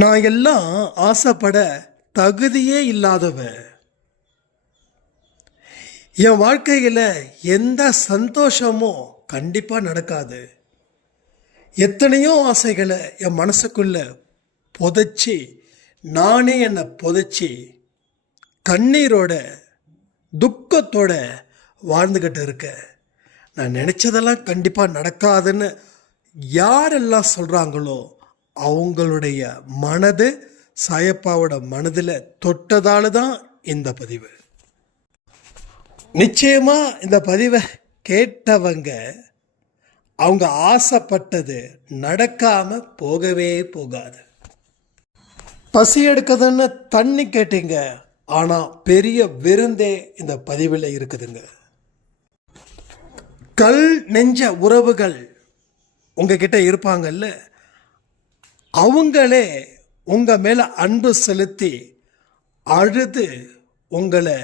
நான் எல்லாம் ஆசைப்பட தகுதியே இல்லாதவன். என் வாழ்க்கையில் எந்த சந்தோஷமும் கண்டிப்பாக நடக்காது. எத்தனையோ ஆசைகளை என் மனசுக்குள்ள புதைச்சி நானே என்னை புதைச்சி கண்ணீரோட துக்கத்தோட வாழ்ந்துக்கிட்டு இருக்கேன். நான் நினச்சதெல்லாம் கண்டிப்பாக நடக்காதுன்னு யாரெல்லாம் சொல்கிறாங்களோ அவங்களுடைய மனது சாயப்பாவோட மனதில் தொட்டதால தான் இந்த பதிவு. நிச்சயமாக இந்த பதிவை கேட்டவங்க அவங்க ஆசைப்பட்டது நடக்காமல் போகவே போகாது. பசி எடுக்குதுன்னு தண்ணி கேட்டீங்க, ஆனால் பெரிய விருந்தே இந்த பதிவில் இருக்குதுங்க. கல் நெஞ்ச உறவுகள் உங்ககிட்ட இருப்பாங்கல்ல, அவங்களே உங்கள் மேலே அன்பு செலுத்தி அழுது உங்களை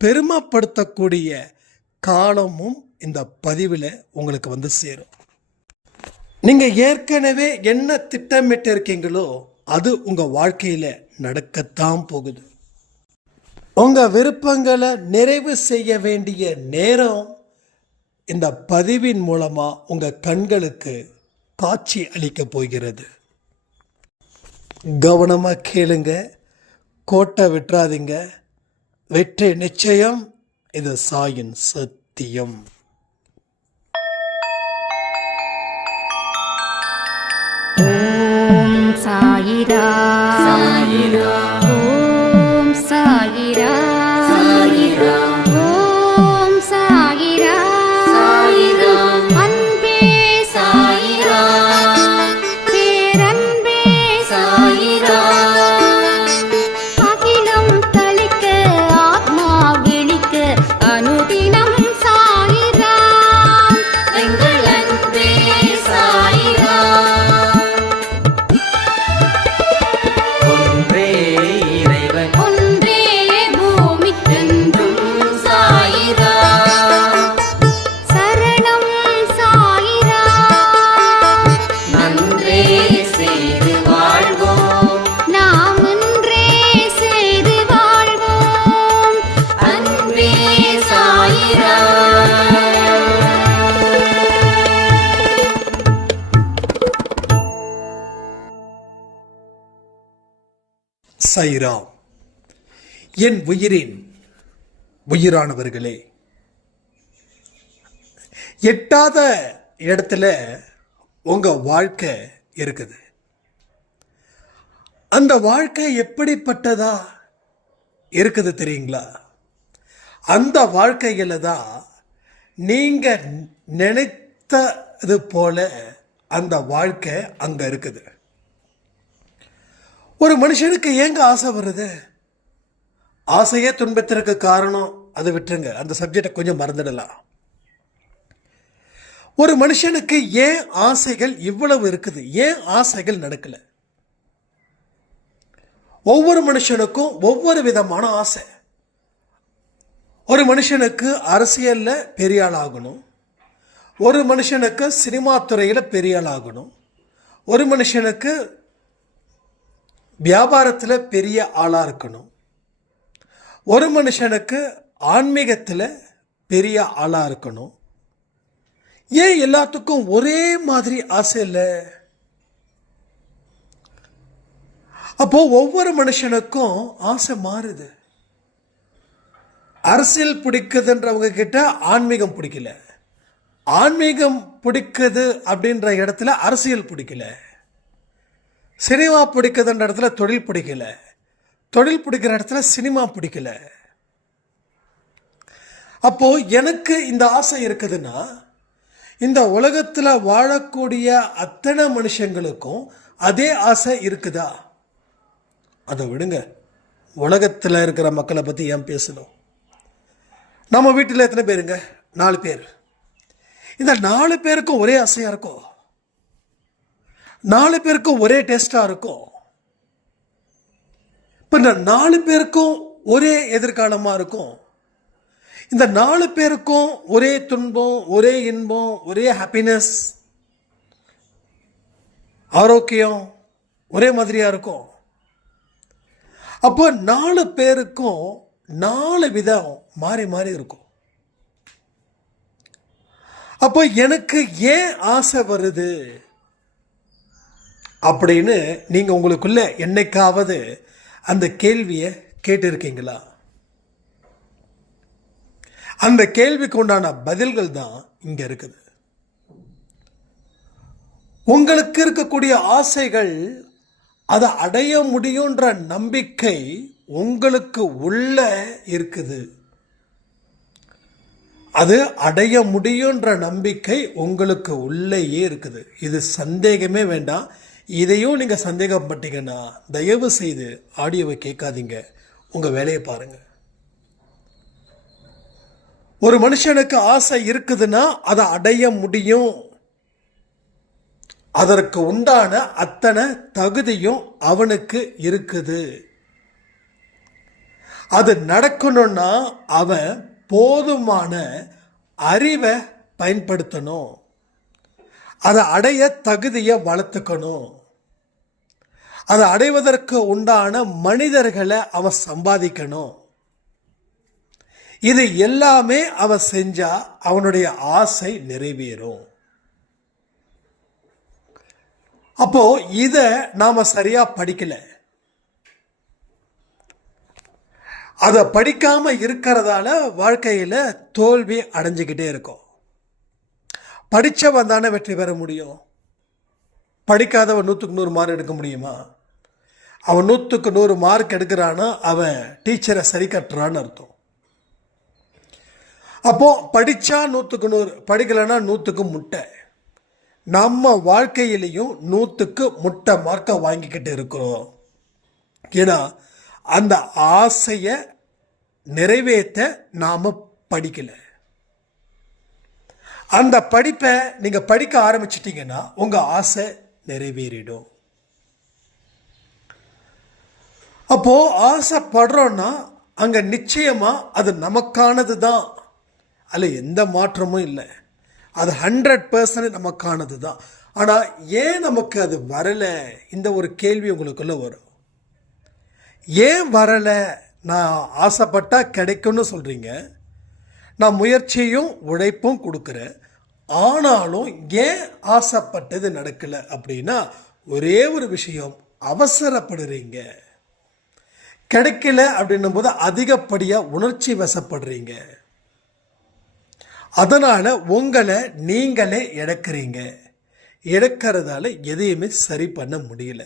பெருமைப்படுத்தக்கூடிய காலமும் இந்த பதிவில் உங்களுக்கு வந்து சேரும். நீங்கள் ஏற்கனவே என்ன திட்டமிட்டு இருக்கீங்களோ அது உங்கள் வாழ்க்கையில் நடக்கத்தான் போகுது. உங்கள் விருப்பங்களை நிறைவு செய்ய வேண்டிய நேரம் இந்த பதிவின் மூலமாக உங்கள் கண்களுக்கு காட்சி அளிக்க போகிறது. கவனமாக கேளுங்க, கோட்டை விட்டுறாதீங்க. வெற்றி நிச்சயம். இது சாயின் சத்தியம். ஓம் சாயிரா சாயிரா, ஓம் சாயிரா சாயிரா, ஓம் சாயிரா சாயிரா, அன்பே சாயிரா, பேரன்பே சாயிரா, அகிலம் தளிக்க ஆத்மா விழிக்க அனுதினம் சாயிரா, எங்கள் அன்பே சாயிரா. சாயிராம். என் உயிரின் உயிரானவர்களே, எட்டாத இடத்துல உங்க வாழ்க்கை இருக்குது. அந்த வாழ்க்கை எப்படிப்பட்டதா இருக்குது தெரியுங்களா? அந்த வாழ்க்கையில தான் நீங்க நினைத்தது போல அந்த வாழ்க்கை அங்க இருக்குது. ஒரு மனுஷனுக்கு ஏங்க ஆசை வருது? ஆசையே துன்பத்திற்கு காரணம். அதை விட்டுருங்க, அந்த சப்ஜெக்டை கொஞ்சம் மறந்துடலாம். ஒரு மனுஷனுக்கு ஏன் ஆசைகள் இவ்வளவு இருக்குது? ஏன் ஆசைகள் நடக்கல? ஒவ்வொரு மனுஷனுக்கும் ஒவ்வொரு விதமான ஆசை. ஒரு மனுஷனுக்கு அரசியல்ல பெரிய ஆள் ஆகணும், ஒரு மனுஷனுக்கு சினிமா துறையில பெரிய ஆள் ஆகணும், ஒரு மனுஷனுக்கு வியாபாரத்தில் பெரிய ஆளாக இருக்கணும், ஒரு மனுஷனுக்கு ஆன்மீகத்தில் பெரிய ஆளாக இருக்கணும். ஏன் எல்லாத்துக்கும் ஒரே மாதிரி ஆசை இல்லை? அப்போ ஒவ்வொரு மனுஷனுக்கும் ஆசை மாறுது. அரசியல் பிடிக்குதுன்றவங்க கிட்ட ஆன்மீகம் பிடிக்கல, ஆன்மீகம் பிடிக்குது அப்படின்ற இடத்துல அரசியல் பிடிக்கல, சினிமா பிடிக்குதுன்ற இடத்துல தொழில் பிடிக்கல, தொழில் பிடிக்கிற இடத்துல சினிமா பிடிக்கல. அப்போ எனக்கு இந்த ஆசை இருக்குதுன்னா இந்த உலகத்தில் வாழக்கூடிய அத்தனை மனுஷங்களுக்கும் அதே ஆசை இருக்குதா? அதை விடுங்க, உலகத்தில் இருக்கிற மக்களை பற்றி ஏன் பேசணும்? நம்ம வீட்டில் எத்தனை பேருங்க? 4 பேர். இந்த 4 பேருக்கும் ஒரே ஆசையாக இருக்கும், 4 பேருக்கும் ஒரே டேஸ்டாக இருக்கும். இப்போ இந்த 4 பேருக்கும் ஒரே எதிர்காலமாக இருக்கும். இந்த 4 பேருக்கும் ஒரே துன்பம், ஒரே இன்பம், ஒரே ஹாப்பினஸ், ஆரோக்கியம், ஒரே மாதிரியாக இருக்கும். அப்போ 4 பேருக்கும் 4 விதம் மாறி மாறி இருக்கும். அப்போ எனக்கு ஏன் ஆசை வருது அப்படின்னு நீங்கள் உங்களுக்குள்ள என்னைக்காவது அந்த கேள்வியை கேட்டிருக்கீங்களா? அந்த கேள்விக்கு உண்டான பதில்கள் தான் இங்கே இருக்குது. உங்களுக்கு இருக்கக்கூடிய ஆசைகள் அதை அடைய முடியுன்ற நம்பிக்கை உங்களுக்கு உள்ள இருக்குது. அது அடைய முடியுன்ற நம்பிக்கை உங்களுக்கு உள்ளேயே இருக்குது. இது சந்தேகமே வேண்டாம். இதையும் நீங்கள் சந்தேகப்பட்டீங்கன்னா தயவு செய்து ஆடியோவை கேட்காதீங்க, உங்கள் வேலையை பாருங்கள். ஒரு மனுஷனுக்கு ஆசை இருக்குதுன்னா அதை அடைய முடியும். அதற்கு உண்டான அத்தனை தகுதியும் அவனுக்கு இருக்குது. அது நடக்கணும்னா அவன் போதுமான அறிவை பயன்படுத்தணும். அதை அடைய தகுதியை வளர்த்துக்கணும். அதை அடைவதற்கு உண்டான மனிதர்களை அவன் சம்பாதிக்கணும். இது எல்லாமே அவன் செஞ்சா அவனுடைய ஆசை நிறைவேறும். அப்போ இதை நாம சரியா படிக்கல. அதை படிக்காம இருக்கிறதால வாழ்க்கையில தோல்வி அடைஞ்சுக்கிட்டே இருக்கும். படித்தவன் தானே வெற்றி பெற முடியும். படிக்காதவன் 100க்கு 100 மார்க் எடுக்க முடியுமா? அவன் 100க்கு 100 மார்க் எடுக்கிறான்னா அவன் டீச்சரை சரி கட்டுறான்னு அர்த்தம். அப்போ படித்தா 100க்கு 100, படிக்கலைன்னா 100க்கு முட்டை. நம்ம வாழ்க்கையிலையும் 100க்கு முட்டை மார்க்கை வாங்கிக்கிட்டு இருக்கிறோம். ஏன்னா அந்த ஆசையை நிறைவேற்ற நாம படிக்கல. அந்த படிப்பை நீங்க படிக்க ஆரம்பிச்சிட்டீங்கன்னா உங்க ஆசை நிறைவேறிடும். அப்போ ஆசைப்படுறோம்னா அங்க நிச்சயமா அது நமக்கானது தான். அதில் எந்த மாற்றமும் இல்லை. அது 100% நமக்கானது தான். ஆனால் ஏன் நமக்கு அது வரலை? இந்த ஒரு கேள்வி உங்களுக்குள்ள வரும். ஏன் வரலை? நான் ஆசைப்பட்டா கிடைக்கும்னு சொல்கிறீங்க, நான் முயற்சியும் உழைப்பும் கொடுக்குறேன், ஆனாலும் ஏன் ஆசைப்பட்டது நடக்கலை அப்படின்னா ஒரே ஒரு விஷயம், அவசரப்படுறீங்க. கிடைக்கல அப்படின்னும் போது அதிகப்படியாக உணர்ச்சி வசப்படுறீங்க. அதனால் உங்களை நீங்களே இழக்கிறீங்க. இழக்கிறதால எதையுமே சரி பண்ண முடியல.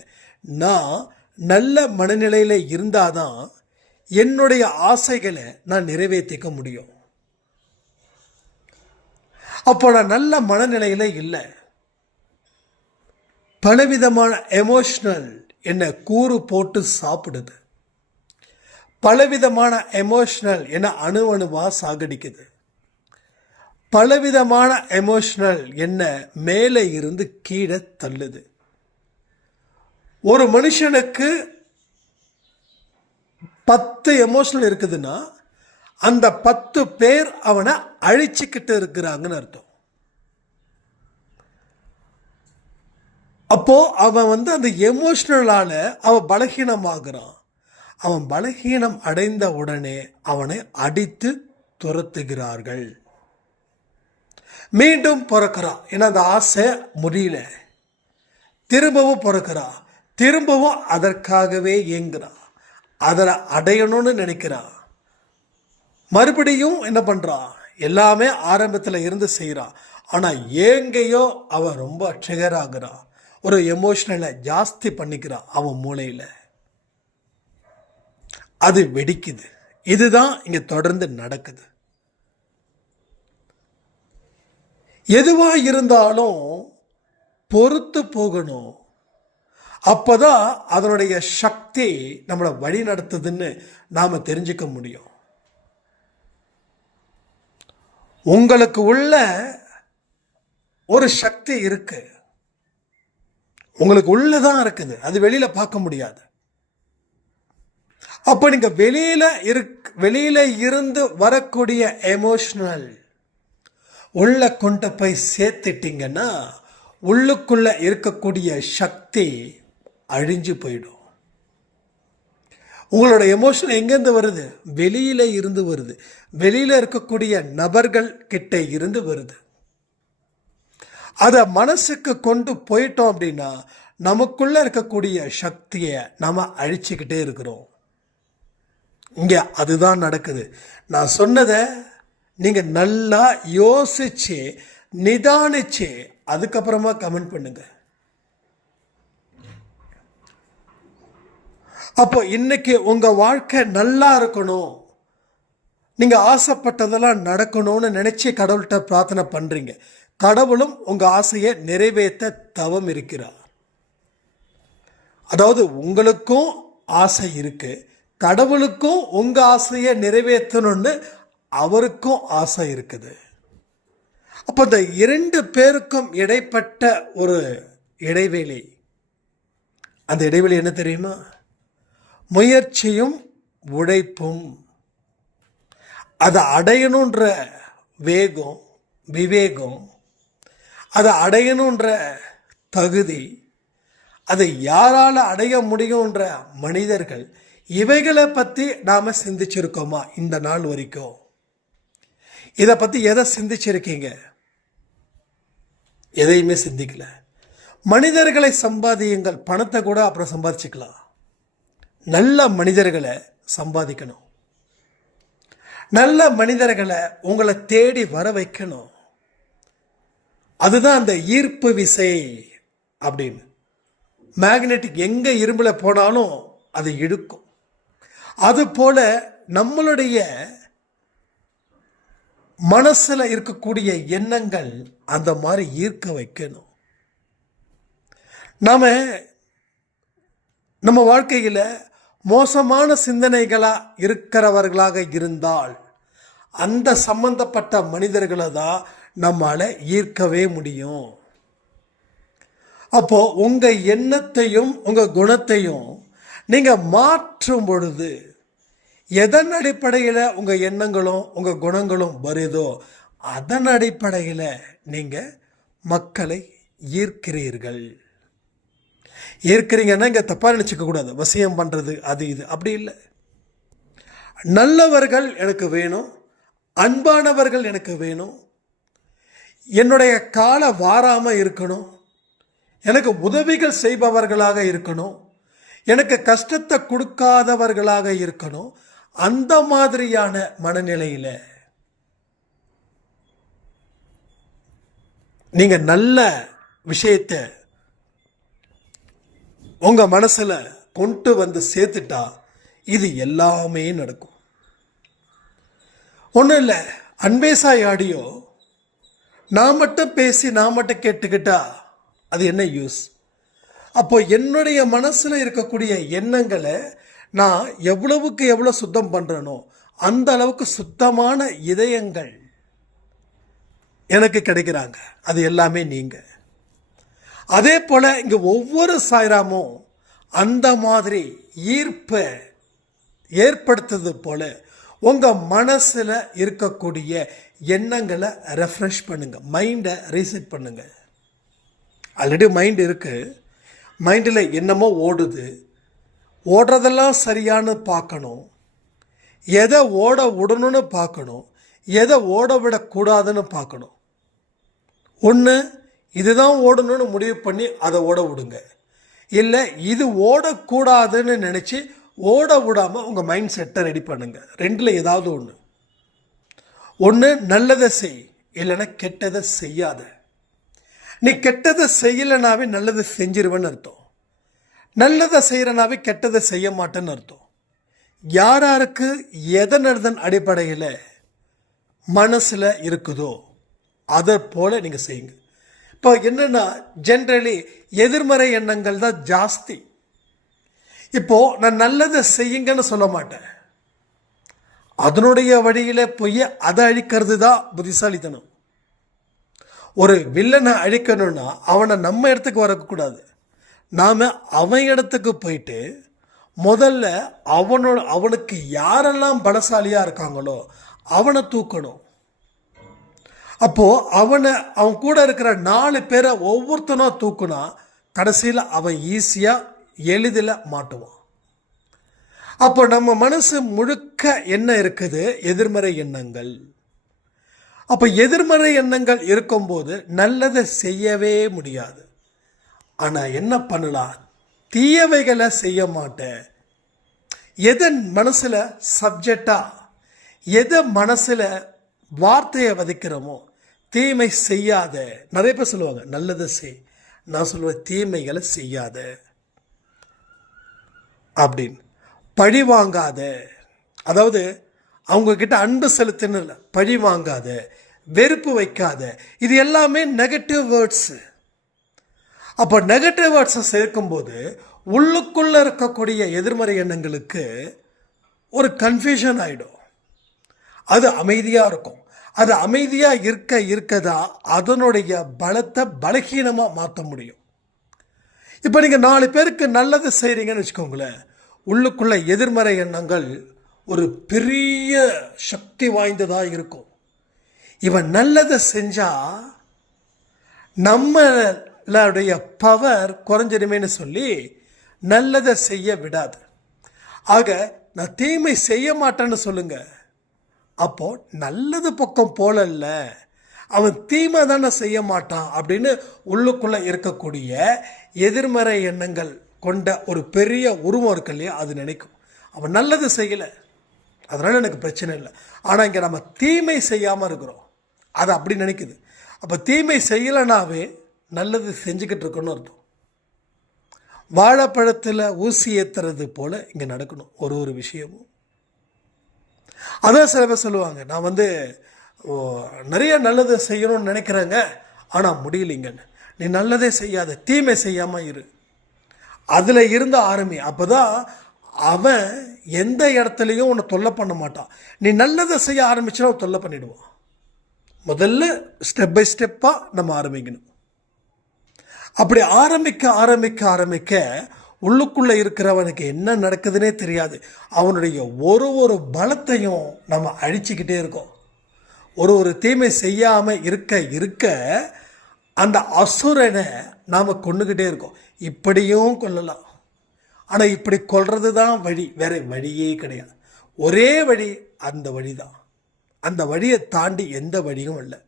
நான் நல்ல மனநிலையில் இருந்தால் தான் என்னுடைய ஆசைகளை நான் நிறைவேற்றிக்க முடியும். அப்போ நான் நல்ல மனநிலையில் இல்லை. பலவிதமான எமோஷனல் என்னை கூறு போட்டு சாப்பிடுது. பலவிதமான எமோஷனல் என்னை அணுவணுவாக சாகடிக்குது. பலவிதமான எமோஷனல் என்ன மேலே இருந்து கீழே தள்ளுது. ஒரு மனுஷனுக்கு 10 எமோஷனல் இருக்குதுன்னா அந்த 10 பேர் அவனை அழிச்சுக்கிட்டு இருக்கிறாங்கன்னு அர்த்தம். அப்போ அவன் அந்த எமோஷனலால அவன் பலகீனமாகிறான். அவன் பலகீனம் அடைந்த உடனே அவனை அடித்து துரத்துகிறார்கள். மீண்டும் பிறக்கிறான். ஏன்னா அந்த ஆசை முடியல. திரும்பவும் பிறக்கிறான். திரும்பவும் அதற்காகவே ஏங்குறான். அதை அடையணும்னு நினைக்கிறான். மறுபடியும் என்ன பண்ணுறான்? எல்லாமே ஆரம்பத்தில் இருந்து செய்கிறான். ஆனால் ஏங்கையோ அவன் ரொம்ப ட்ரிகர் ஆகுறான். ஒரு எமோஷனலை ஜாஸ்தி பண்ணிக்கிறான் அவன் மூளையில். அது வெடிக்குது. இதுதான் இங்கே தொடர்ந்து நடக்குது. எதுவாக இருந்தாலும் பொறுத்து போகணும். அப்போதான் அதனுடைய சக்தி நம்மளை வழி நடத்துதுன்னு நாம் தெரிஞ்சுக்க முடியும். உங்களுக்கு உள்ள ஒரு சக்தி இருக்கு. உங்களுக்கு உள்ளதான் இருக்குது. அது வெளியில பார்க்க முடியாது. அப்போ நீங்க வெளியில இருந்து வரக்கூடிய எமோஷனல் உள்ள கொண்டு போய் சேர்த்துட்டீங்கன்னா உள்ளுக்குள்ள இருக்கக்கூடிய சக்தி அழிஞ்சு போயிடும். உங்களோட எமோஷன் எங்கேருந்து வருது? வெளியில இருந்து வருது. வெளியில இருக்கக்கூடிய நபர்கள் கிட்ட இருந்து வருது. அதை மனசுக்கு கொண்டு போயிட்டோம் அப்படின்னா நமக்குள்ள இருக்கக்கூடிய சக்தியை நாம அழிச்சுக்கிட்டே இருக்கிறோம். இங்க அதுதான் நடக்குது. நான் சொன்னதை நீங்க நல்லா யோசிச்சு நிதானிச்சு அதுக்கப்புறமா கமெண்ட் பண்ணுங்க. அப்போ இன்னைக்கு உங்க வாழ்க்கை நல்லா இருக்கணும், நீங்க ஆசைப்பட்டதெல்லாம் நடக்கணும்னு நினைச்சு கடவுள்கிட்ட பிரார்த்தனை பண்றீங்க. கடவுளும் உங்க ஆசையை நிறைவேற்ற தவம் இருக்கிறார். அதாவது உங்களுக்கும் ஆசை இருக்கு, கடவுளுக்கும் உங்க ஆசையை நிறைவேற்றணும்னு அவருக்கும் ஆசை இருக்குது. அப்போ இந்த இரண்டு பேருக்கும் இடைப்பட்ட ஒரு இடைவெளி, அந்த இடைவெளி என்ன தெரியுமா? முயற்சியும் உழைப்பும். அதை அடையணுன்ற வேகம், விவேகம், அதை அடையணுன்ற தகுதி, அதை யாரால அடைய முடியும்ன்ற மனிதர்கள், இவைகளை பற்றி நாம் சிந்திச்சிருக்கோமா இந்த நாள் வரைக்கும்? இதை பற்றி எதை சிந்திச்சிருக்கீங்க? எதையுமே சிந்திக்கல. மனிதர்களை சம்பாதியுங்கள், பணத்தை கூட அப்புறம் சம்பாதிச்சுக்கலாம். நல்ல மனிதர்களை சம்பாதிக்கணும். நல்ல மனிதர்களை உங்களை தேடி வர வைக்கணும். அதுதான் அந்த ஈர்ப்பு விசை அப்படின்னு. மேக்னெட்டிக் எங்க இரும்புல போனாலும் அது இழுக்கும். அது போல நம்மளுடைய மனசுல இருக்கக்கூடிய எண்ணங்கள் அந்த மாதிரி ஈர்க்க வைக்கணும். நம்ம வாழ்க்கையில மோசமான சிந்தனைகளா இருக்கிறவர்களாக இருந்தால் அந்த சம்பந்தப்பட்ட மனிதர்களை தான் நம்மால ஈர்க்கவே முடியும். அப்போ உங்க எண்ணத்தையும் உங்க குணத்தையும் நீங்க மாற்றும் பொழுது எதன் அடிப்படையில் உங்க எண்ணங்களும் உங்க குணங்களும் வருதோ அதன் அடிப்படையில் நீங்க மக்களை ஈர்க்கிறீர்கள். ஈர்க்கிறீங்கன்னா இங்க தப்பா நினைச்சுக்க கூடாது, வசியம் பண்றது அது இது அப்படி இல்லை. நல்லவர்கள் எனக்கு வேணும், அன்பானவர்கள் எனக்கு வேணும், என்னுடைய காலை வாராம இருக்கணும், எனக்கு உதவிகள் செய்பவர்களாக இருக்கணும், எனக்கு கஷ்டத்தை கொடுக்காதவர்களாக இருக்கணும். அந்த மாதிரியான மனநிலையில நீங்க நல்ல விஷயத்தை உங்க மனசுல கொண்டு வந்து சேர்த்துட்டா இது எல்லாமே நடக்கும். ஒன்றும் இல்லை, அன்பேசாய் ஆடியோ நான் மட்டும் பேசி நான் மட்டும் கேட்டுக்கிட்டா அது என்ன யூஸ்? அப்போ என்னுடைய மனசுல இருக்கக்கூடிய எண்ணங்களை நான் எவ்வளவுக்கு எவ்வளவு சுத்தம் பண்றேனோ அந்த அளவுக்கு சுத்தமான இதயங்கள் எனக்கு கிடைக்கிறாங்க. அது எல்லாமே நீங்க. அதே போல இங்க ஒவ்வொரு சாய்ராமும் அந்த மாதிரி ஈர்ப்பை ஏற்படுத்துறது போல உங்க மனசுல இருக்கக்கூடிய எண்ணங்களை ரெஃப்ரெஷ் பண்ணுங்க, மைண்டை ரீசெட் பண்ணுங்க. ஆல்ரெடி மைண்ட் இருக்கு, மைண்டில் என்னமோ ஓடுது, ஓடுறதெல்லாம் சரியானு பார்க்கணும், எதை ஓட விடணும்னு பார்க்கணும், எதை ஓட விடக்கூடாதுன்னு பார்க்கணும். ஒன்று இதுதான் ஓடணும்னு முடிவு பண்ணி அதை ஓட விடுங்க, இல்லை இது ஓடக்கூடாதுன்னு நினச்சி ஓட விடாமல் உங்கள் மைண்ட் செட்டை ரெடி பண்ணுங்க. ரெண்டில் ஏதாவது ஒன்று நல்லதை செய், இல்லைன்னா கெட்டதை செய்யாத. நீ கெட்டதை செய்யலைனாவே நல்லதை செஞ்சிருவேன்னு அர்த்தம், நல்லதை செய்கிறனாவே கெட்டதை செய்ய மாட்டேன்னு அர்த்தம். யாராருக்கு எதன் அடிப்படையில் மனசில் இருக்குதோ அதை போல நீங்கள் செய்யுங்க. இப்போ என்னென்னா ஜென்ரலி எதிர்மறை எண்ணங்கள் தான் ஜாஸ்தி. இப்போது நான் நல்லதை செய்யுங்கன்னு சொல்ல மாட்டேன், அதனுடைய வழியில் போய் அதை அழிக்கிறது தான் புத்திசாலித்தனம். ஒரு வில்லனை அழிக்கணும்னா அவனை நம்ம இடத்துக்கு வரக்கூடாது, நாம் அவன் இடத்துக்கு போயிட்டு முதல்ல அவனுக்கு யாரெல்லாம் பலசாலியாக இருக்காங்களோ அவனை தூக்கணும். அப்போது அவன் கூட இருக்கிற 4 பேரை ஒவ்வொருத்தனும் தூக்குனா கடைசியில் அவன் ஈஸியாக எளிதில் மாட்டுவான். அப்போ நம்ம மனசு முழுக்க என்ன இருக்குது? எதிர்மறை எண்ணங்கள். அப்போ எதிர்மறை எண்ணங்கள் இருக்கும்போது நல்லதை செய்யவே முடியாது. ஆனால் என்ன பண்ணலாம்? தீயவைகளை செய்ய மாட்டேன். எதை மனசில் சப்ஜெக்டாக, எதை மனசில் வார்த்தையை விதைக்கிறோமோ, தீமை செய்யாத. நிறைய பேர் சொல்லுவாங்க நல்லதை செய், நான் சொல்லுவேன் தீமைகளை செய்யாத அப்படின்னு. பழி வாங்காத, அதாவது அவங்கக்கிட்ட அன்பு செலுத்தின்னு இல்லை, பழி வாங்காத, வெறுப்பு வைக்காத. இது எல்லாமே நெகட்டிவ் வேர்ட்ஸு. அப்போ நெகட்டிவ் வேர்ட்ஸை சேர்க்கும்போது உள்ளுக்குள்ளே இருக்கக்கூடிய எதிர்மறை எண்ணங்களுக்கு ஒரு கன்ஃபியூஷன் ஆகிடும். அது அமைதியாக இருக்கும். அது அமைதியாக இருக்கதான் அதனுடைய பலத்தை பலகீனமாக மாற்ற முடியும். இப்போ நீங்கள் 4 பேருக்கு நல்லது செய்கிறீங்கன்னு வச்சுக்கோங்களேன், உள்ளுக்குள்ள எதிர்மறை எண்ணங்கள் ஒரு பெரிய சக்தி வாய்ந்ததாக இருக்கும். இவன் நல்லதை செஞ்சால் நம்மளுடைய பவர் குறைஞ்சிடுமேன்னு சொல்லி நல்லதை செய்ய விடாது. ஆக நான் தீமை செய்ய மாட்டேன்னு சொல்லுங்க, அப்போ நல்லது பக்கம் போலல்ல, அவன் தீமை தானே செய்ய மாட்டான் அப்படின்னு உள்ளுக்குள்ளே இருக்கக்கூடிய எதிர்மறை எண்ணங்கள் கொண்ட ஒரு பெரிய உருவம் இருக்கு இல்லையா, அது நினைக்கும் அவன் நல்லது செய்யலை, அதனால் எனக்கு பிரச்சனை இல்லை. ஆனால் இங்கே நம்ம தீமை செய்யாமல் இருக்கிறோம், அது அப்படி நினைக்குது. அப்போ தீமை செய்யலைனாவே நல்லது செஞ்சுக்கிட்டு இருக்கணும்னு அர்த்தம். வாழைப்பழத்தில் ஊசி ஏற்றுறது போல் இங்கே நடக்கணும் ஒரு விஷயமும். அதான் சில பேர் சொல்லுவாங்க, நான் நிறைய நல்லது செய்யணும்னு நினைக்கிறேங்க, ஆனால் முடியலைங்கன்னு. நீ நல்லதே செய்யாத, தீமை செய்யாமல் இரு, அதில் இருந்து ஆரம்பி. அப்போ தான் அவன் எந்த இடத்துலையும் உன்னை தொல்லை பண்ண மாட்டான். நீ நல்லதை செய்ய ஆரம்பிச்சுன்னா அவன் தொல்லை பண்ணிவிடுவான். முதல்ல ஸ்டெப் பை ஸ்டெப்பாக நம்ம ஆரம்பிக்கணும். அப்படி ஆரம்பிக்க உள்ளுக்குள்ளே இருக்கிறவனுக்கு என்ன நடக்குதுன்னே தெரியாது. அவனுடைய ஒரு பலத்தையும் நம்ம அழிச்சிக்கிட்டே இருக்கோம். ஒரு தீமை செய்யாமல் இருக்க அந்த அசுரனை நாம் கொண்டுக்கிட்டே இருக்கோம். இப்படியும் கொல்லலாம், ஆனால் இப்படி கொல்றது தான் வழி, வேற வழியே கிடையாது. ஒரே வழி, அந்த வழி தான். அந்த வழியை தாண்டி எந்த வழியும் இல்லை.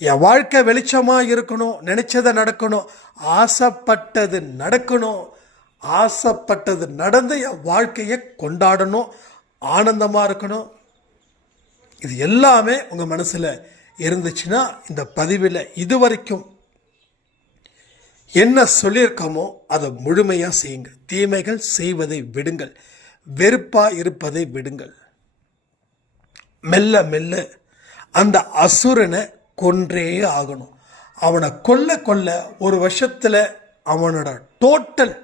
என் வாழ்க்கை வெளிச்சமாக இருக்கணும், நினைச்சதை நடக்கணும், ஆசைப்பட்டது நடக்கணும், ஆசைப்பட்டது நடந்து என் வாழ்க்கையை கொண்டாடணும், ஆனந்தமாக இருக்கணும். இது எல்லாமே உங்கள் மனசில் இருந்துச்சுன்னா இந்த பதிவில் இதுவரைக்கும் என்ன சொல்லியிருக்கோமோ அதை முழுமையாக செய்யுங்க. தீமைகள் செய்வதை விடுங்கள், வெறுப்பாக இருப்பதை விடுங்கள். மெல்ல மெல்ல அந்த அசுரனை கொன்றே ஆகணும். அவனை கொல்ல ஒரு வருஷத்தில் அவனோட டோட்டல்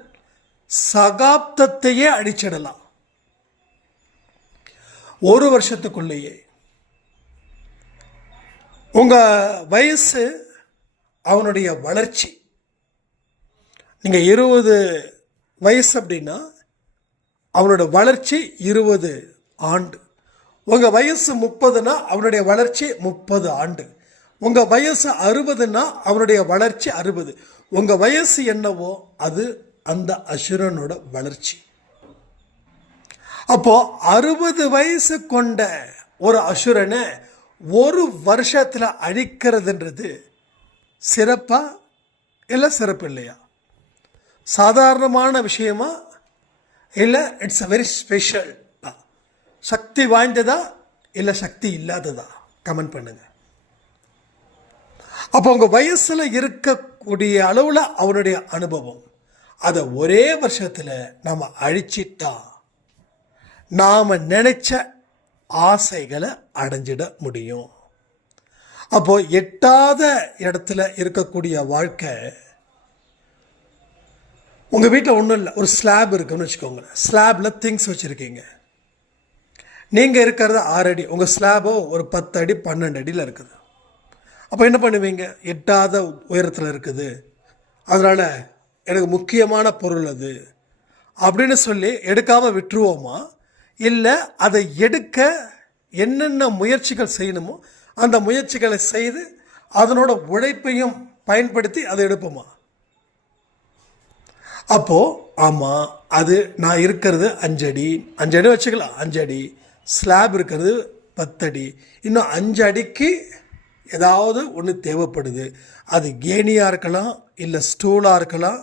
சகாப்தத்தையே அடிச்சிடலாம். ஒரு வருஷத்துக்குள்ளேயே உங்கள் வயசு, அவனுடைய வளர்ச்சி. நீங்கள் 20 வயசு அப்படின்னா அவனோட வளர்ச்சி 20 ஆண்டு. உங்கள் வயசு 30னா அவனுடைய வளர்ச்சி 30 ஆண்டு. உங்கள் வயசு 60னா அவனுடைய வளர்ச்சி 60. உங்கள் வயசு என்னவோ அது அந்த அசுரனோட வளர்ச்சி. அப்போ 60 வயசு கொண்ட ஒரு அசுரனை ஒரு வருஷத்தில் அழிக்கிறதுன்றது சிறப்பா இல்லை சிறப்பு இல்லையா? சாதாரணமான விஷயமா இல்லை இட்ஸ் அ வெரி ஸ்பெஷல்? சக்தி வாய்ந்ததா இல்லை சக்தி இல்லாததா? கமெண்ட் பண்ணுங்க. அப்போ உங்கள் வயசில் இருக்கக்கூடிய அளவில் அவனுடைய அனுபவம், அதை ஒரே வருஷத்தில் நாம் அழிச்சிட்டா நாம் நினைச்ச ஆசைகளை அடைஞ்சிட முடியும். அப்போ எட்டாத இடத்துல இருக்கக்கூடிய வாழ்க்கை. உங்கள் வீட்டில் ஒன்றும் இல்லை, ஒரு ஸ்லாப் இருக்குன்னு வச்சுக்கோங்களேன். ஸ்லாபில் திங்ஸ் வச்சுருக்கீங்க. நீங்கள் இருக்கிறது 6 அடி, உங்கள் ஸ்லாபோ ஒரு 10 அடி 12 அடியில் இருக்குது. அப்போ என்ன பண்ணுவீங்க? எட்டாத உயரத்தில் இருக்குது, அதனால் எனக்கு முக்கியமான பொருள் அது அப்படின்னு சொல்லி எடுக்காமல் விட்டுருவோமா? இல்லை அதை எடுக்க என்னென்ன முயற்சிகள் செய்யணுமோ அந்த முயற்சிகளை செய்து அதனோட உழைப்பையும் பயன்படுத்தி அதை எடுப்போமா? அப்போது ஆமாம், அது நான் இருக்கிறது 5 அடி, 5 அடி வச்சுக்கலாம், 5 அடி, ஸ்லாப் இருக்கிறது 10 அடி, இன்னும் 5 அடிக்கு ஏதாவது ஒன்று தேவைப்படுது. அது கேணியாக இருக்கலாம், இல்லை ஸ்டூலாக இருக்கலாம்,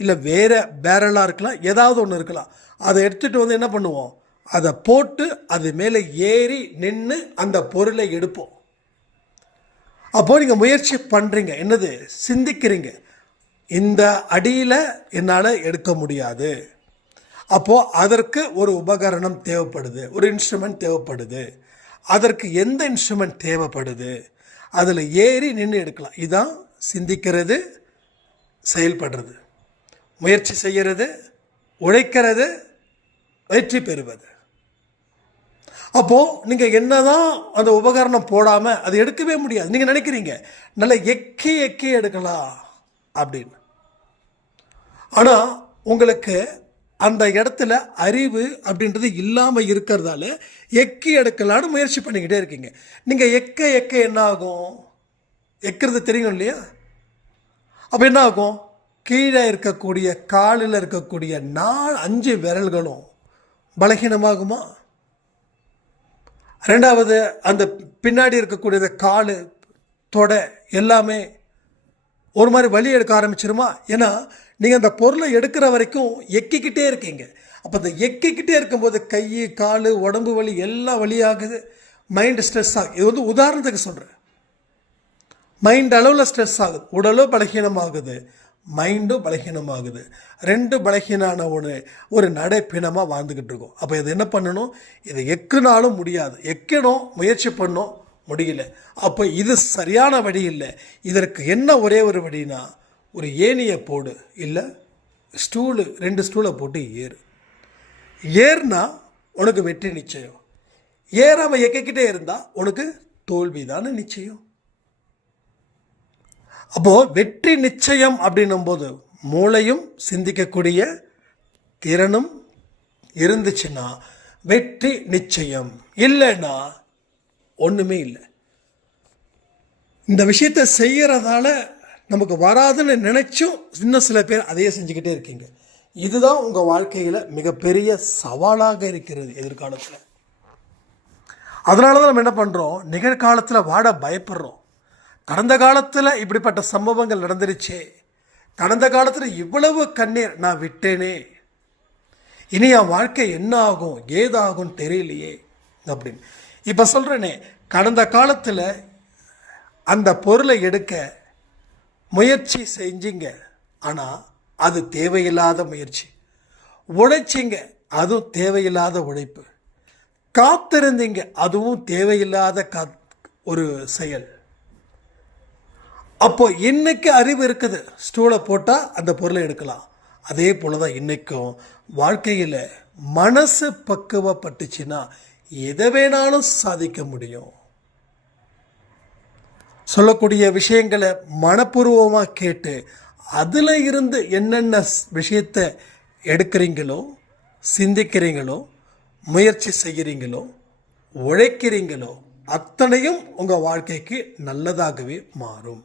இல்லை வேறு பேரலாக இருக்கலாம், ஏதாவது ஒன்று இருக்கலாம். அதை எடுத்துகிட்டு வந்து என்ன பண்ணுவோம், அதை போட்டு அது மேலே ஏறி நின்று அந்த பொருளை எடுப்போம். அப்போது நீங்கள் முயற்சி பண்ணுறீங்க, என்னது சிந்திக்கிறீங்க, இந்த அடியில் என்னால் எடுக்க முடியாது. அப்போது அதற்கு ஒரு உபகரணம் தேவைப்படுது, ஒரு இன்ஸ்ட்ருமெண்ட் தேவைப்படுது. அதற்கு எந்த இன்ஸ்ட்ருமெண்ட் தேவைப்படுது, அதில் ஏறி நின்று எடுக்கலாம். இதுதான் சிந்திக்கிறது, செயல்படுறது, முயற்சி செய்கிறது, உழைக்கிறது, வெற்றி பெறுவது. அப்போது நீங்கள் என்ன தான் அந்த உபகரணம் போடாமல் அது எடுக்கவே முடியாது. நீங்கள் நினைக்கிறீங்க நல்லா எக்கி எடுக்கலாம் அப்படின்னு. ஆனால் உங்களுக்கு அந்த இடத்துல அறிவு அப்படின்றது இல்லாமல் இருக்கிறதால எக்கி எடுக்கலான்னு முயற்சி பண்ணிக்கிட்டே இருக்கீங்க. நீங்கள் எக்க என்ன ஆகும், எக்கிறது தெரியும் இல்லையா? அப்போ என்ன ஆகும், கீழே இருக்கக்கூடிய காலில் இருக்கக்கூடிய 5 விரல்களும் பலகீனமாகுமா? ரெண்டாவது, அந்த பின்னாடி இருக்கக்கூடிய கால், தொடை எல்லாமே ஒரு மாதிரி வலி எடுக்க ஆரம்பிச்சிருமா? ஏன்னா நீங்கள் அந்த பொருளை எடுக்கிற வரைக்கும் எக்கிக்கிட்டே இருக்கீங்க. அப்போ அந்த எக்கிக்கிட்டே இருக்கும்போது கை, கால், உடம்பு வலி எல்லாம் வலியாகுது, மைண்டு ஸ்ட்ரெஸ் ஆகுது. இது வந்து உதாரணத்துக்கு சொல்கிறேன். மைண்ட் அளவில் ஸ்ட்ரெஸ் ஆகுது, உடலும் பலகீனமாகுது, மைண்டும் பலகீனமாகுது. 2 பலகீனான ஒரு நடைப்பிணமாக வாழ்ந்துக்கிட்டு இருக்கோம். அப்போ இது என்ன பண்ணணும், இதை எக்குனாலும் முடியாது, எக்கணும் முயற்சி பண்ணோம், முடியல. அப்போ இது சரியான வழி இல்லை. இதற்கு என்ன ஒரே ஒரு வழினா, ஒரு ஏணியை போடு, இல்லை ஸ்டூலு, 2 ஸ்டூலை போட்டு ஏறுனா உனக்கு வெற்றி நிச்சயம். ஏறாமல் எக்கிக்கிட்டே இருந்தால் உனக்கு தோல்வி தானே நிச்சயம். அப்போது வெற்றி நிச்சயம் அப்படின்னும் போது மூளையும் சிந்திக்கக்கூடிய திறனும் இருந்துச்சுன்னா வெற்றி நிச்சயம். இல்லைன்னா ஒன்றுமே இல்லை. இந்த விஷயத்தை செய்கிறதால நமக்கு வராதுன்னு நினைச்சும் இன்னும் சில பேர் அதையே செஞ்சுக்கிட்டே இருக்கீங்க. இதுதான் உங்கள் வாழ்க்கையில் மிகப்பெரிய சவாலாக இருக்கிறது எதிர்காலத்தில். அதனால தான் நம்ம என்ன பண்ணுறோம், நிகழ்காலத்தில் வாட பயப்படுறோம். கடந்த காலத்தில் இப்படிப்பட்ட சம்பவங்கள் நடந்துருச்சே, கடந்த காலத்தில் இவ்வளவு கண்ணீர் நான் விட்டேனே, இனி என் வாழ்க்கை என்ன ஆகும் ஏதாகும் தெரியலையே அப்படின்னு. இப்போ சொல்கிறேனே, கடந்த காலத்தில் அந்த பொருளை எடுக்க முயற்சி செஞ்சீங்க, ஆனால் அது தேவையில்லாத முயற்சி. உழைச்சிங்க, அதுவும் தேவையில்லாத உழைப்பு. காத்திருந்தீங்க, அதுவும் தேவையில்லாத ஒரு செயல். அப்போ இன்னைக்கு அறிவு இருக்குது, ஸ்டூலை போட்டால் அந்த பொருளை எடுக்கலாம். அதே போல தான் இன்றைக்கும் வாழ்க்கையில் மனசு பக்குவப்பட்டுச்சுன்னா எதை வேணாலும் சாதிக்க முடியும். சொல்லக்கூடிய விஷயங்களை மனப்பூர்வமாக கேட்டு அதில் இருந்து என்னென்ன விஷயத்தை எடுக்கிறீங்களோ, சிந்திக்கிறீங்களோ, முயற்சி செய்கிறீங்களோ, உழைக்கிறீங்களோ, அத்தனையும் உங்கள் வாழ்க்கைக்கு நல்லதாகவே மாறும்.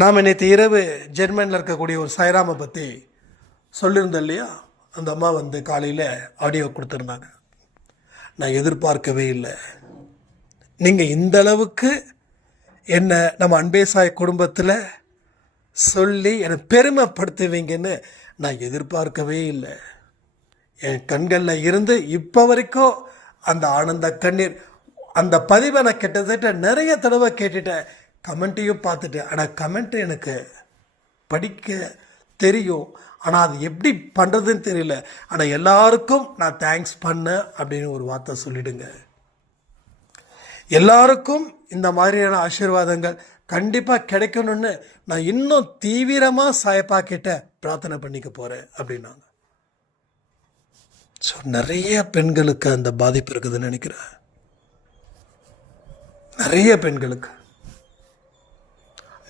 நாம் நேற்று இரவு ஜெர்மனியில் இருக்கக்கூடிய ஒரு சாய்ராமை பற்றி சொல்லியிருந்தோம் இல்லையா? அந்த அம்மா வந்து காலையில் ஆடியோ கொடுத்துருந்தாங்க. நான் எதிர்பார்க்கவே இல்லை, நீங்கள் இந்த அளவுக்கு என்னை நம்ம அன்பே சாய் குடும்பத்தில் சொல்லி என்னை பெருமைப்படுத்துவீங்கன்னு நான் எதிர்பார்க்கவே இல்லை. என் கண்களில் இருந்து இப்போ வரைக்கும் அந்த ஆனந்த கண்ணீர். அந்த பதிவை நான் கிட்டத்தட்ட நிறைய தடவை கேட்டுட்டேன், கமெண்ட்டையும் பார்த்துட்டேன். ஆனால் கமெண்ட்டு எனக்கு படிக்க தெரியும், ஆனால் அது எப்படி பண்ணுறதுன்னு தெரியல. ஆனால் எல்லாருக்கும் நான் தேங்க்ஸ் பண்ணேன் அப்படின்னு ஒரு வார்த்தை சொல்லிடுங்க. எல்லாருக்கும் இந்த மாதிரியான ஆசீர்வாதங்கள் கண்டிப்பாக கிடைக்கணும்னு நான் இன்னும் தீவிரமாக சாயப்பா கிட்ட பிரார்த்தனை பண்ணிக்க போகிறேன் அப்படின்னாங்க. ஸோ நிறைய பெண்களுக்கு அந்த பாதிப்பு இருக்குதுன்னு நினைக்கிறேன். நிறைய பெண்களுக்கு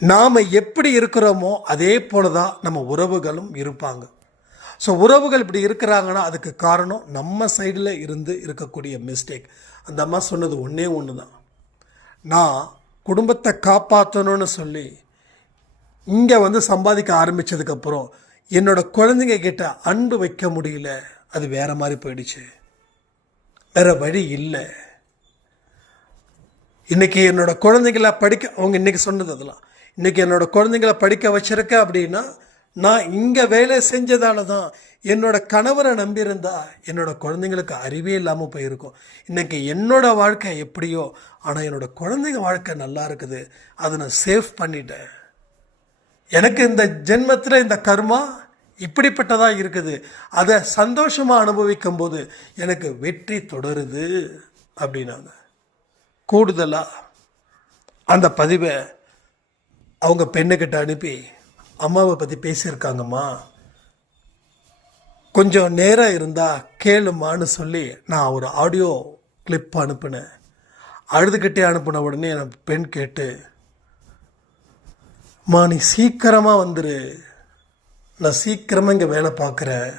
நாம் எப்படி இருக்கிறோமோ அதே போல தான் நம்ம உறவுகளும் இருப்பாங்க. ஸோ உறவுகள் இப்படி இருக்கிறாங்கன்னா அதுக்கு காரணம் நம்ம சைடில் இருந்து இருக்கக்கூடிய மிஸ்டேக். அந்த அம்மா சொன்னது ஒன்றே ஒன்று தான், நான் குடும்பத்தை காப்பாற்றணும்னு சொல்லி இங்கே வந்து சம்பாதிக்க ஆரம்பித்ததுக்கப்புறம் என்னோட குழந்தைங்க கிட்ட அன்பு வைக்க முடியல. அது வேற மாதிரி போயிடுச்சு. வேற வழி இல்லை. இன்னைக்கு என்னோட குழந்தைங்கள அவங்க இன்னைக்கு சொன்னது அதெல்லாம். இன்னைக்கு என்னோட குழந்தைங்கள படிக்க வச்சிருக்க அப்படின்னா நான் இங்கே வேலை செஞ்சதால தான். என்னோட கணவரை நம்பியிருந்தா என்னோட குழந்தைங்களுக்கு அறிவே இல்லாமல் போயிருக்கும். இன்னைக்கு என்னோட வாழ்க்கை எப்படியோ, ஆனால் என்னோட குழந்தைங்க வாழ்க்கை நல்லா இருக்குது. அதை நான் சேவ் பண்ணிட்டேன். எனக்கு இந்த ஜென்மத்தில் இந்த கர்மா இப்படிப்பட்டதாக இருக்குது. அதை சந்தோஷமாக அனுபவிக்கும் போது எனக்கு வெற்றி தொடருது அப்படின்னாங்க. கூடுதலாக அந்த பதிவை அவங்க பெண்ணுக்கிட்ட அனுப்பி அம்மாவை பற்றி பேசியிருக்காங்கம்மா, கொஞ்சம் நேரம் இருந்தால் கேளுமான்னு சொல்லி நான் ஒரு ஆடியோ கிளிப் அனுப்பினேன். அழுதுகிட்டே அனுப்பின உடனே என் பெண் கேட்டு, மா நீ சீக்கிரமாக வந்துரு, நான் சீக்கிரமாக இங்கே வேலை பார்க்குறேன்,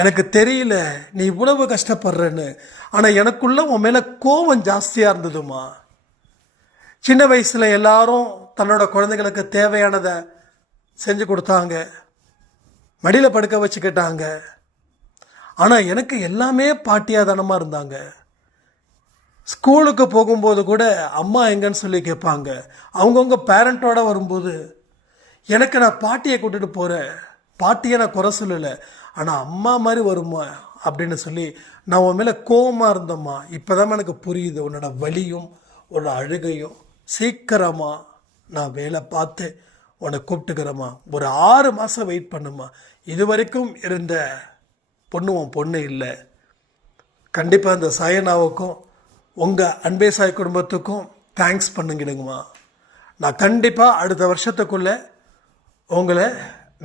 எனக்கு தெரியல நீ இவ்வளவு கஷ்டப்படுறேன்னு, ஆனால் எனக்குள்ள உன் மேலே கோபம் ஜாஸ்தியாக இருந்ததுமா. சின்ன வயசில் எல்லாரும் தன்னோட குழந்தைகளுக்கு தேவையானதை செஞ்சு கொடுத்தாங்க, மடியில் படுக்க வச்சுக்கிட்டாங்க. ஆனால் எனக்கு எல்லாமே பாட்டியாதனமாக இருந்தாங்க. ஸ்கூலுக்கு போகும்போது கூட அம்மா எங்கன்னு சொல்லி கேட்பாங்க. அவங்கவுங்க பேரண்ட்டோட வரும்போது எனக்கு நான் பாட்டியை கூட்டிகிட்டு போகிறேன், பாட்டியை நான் குறை சொல்லலை, ஆனால் அம்மா மாதிரி வருமா அப்படின்னு சொல்லி நான் உன் மேலே கோபமாக இருந்தோம்மா. இப்போ தான் எனக்கு புரியுது உன்னோட வலியும் உன்னோட அழுகையும். சீக்கிரமாக நான் வேலை பார்த்து உன்னை கூப்பிட்டுக்கிறேம்மா, ஒரு 6 மாதம் வெயிட் பண்ணுமா. இது வரைக்கும் இருந்த பொண்ணு உன் பொண்ணு இல்லை. கண்டிப்பாக இந்த சாயனாவுக்கும் உங்கள் அன்பே சாய் குடும்பத்துக்கும் தேங்க்ஸ் பண்ணுங்கிடுங்கம்மா. நான் கண்டிப்பாக அடுத்த வருஷத்துக்குள்ளே உங்களை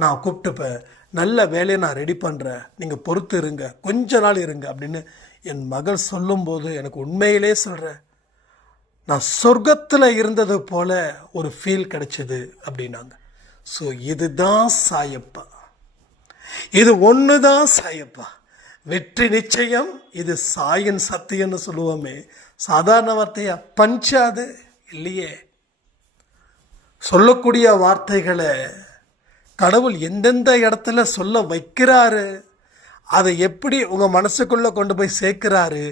நான் கூப்பிட்டுப்பேன், நல்ல வேலையை நான் ரெடி பண்ணுறேன், நீங்கள் பொறுத்து இருங்க, கொஞ்ச நாள் இருங்க அப்படின்னு என் மகள் சொல்லும்போது எனக்கு உண்மையிலே சொல்கிறேன், நான் சொர்க்கத்தில் இருந்தது போல் ஒரு ஃபீல் கிடைச்சிது அப்படின்னாங்க. ஸோ இதுதான் சாயப்பா, இது ஒன்று தான் சாயப்பா, வெற்றி நிச்சயம், இது சாயின் சத்தியம்னு சொல்லுவோமே, சாதாரண வார்த்தையா? பஞ்சாது இல்லையே. சொல்லக்கூடிய வார்த்தைகளை கடவுள் எந்தெந்த இடத்துல சொல்ல வைக்கிறாரு, அதை எப்படி உங்கள் மனசுக்குள்ளே கொண்டு போய் சேர்க்கிறாரு,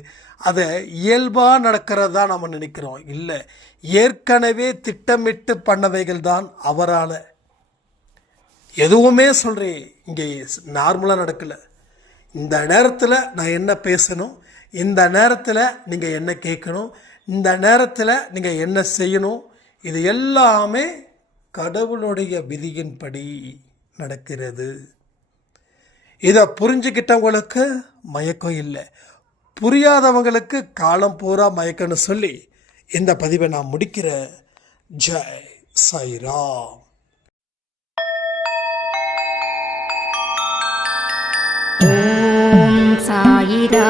அதை இயல்பாக நடக்கிறதா நம்ம நினைக்கிறோம். இல்லை, ஏற்கனவே திட்டமிட்டு பண்ணவைகள் தான் அவரால். எதுவுமே சொல்கிறேன் இங்கே நார்மலாக நடக்கலை. இந்த நேரத்தில் நான் என்ன பேசணும், இந்த நேரத்தில் நீங்கள் என்ன கேட்கணும், இந்த நேரத்தில் நீங்கள் என்ன செய்யணும், இது எல்லாமே கடவுளுடைய விதியின்படி நடக்கிறது. இதை புரிஞ்சுக்கிட்டவங்களுக்கு மயக்கம் இல்லை, புரியாதவங்களுக்கு காலம் பூரா மயக்கம்னு சொல்லி இந்த பதிவை நான் முடிக்கிறேன். ஜெய் சாய்ராம். ஓம் சாயிரா.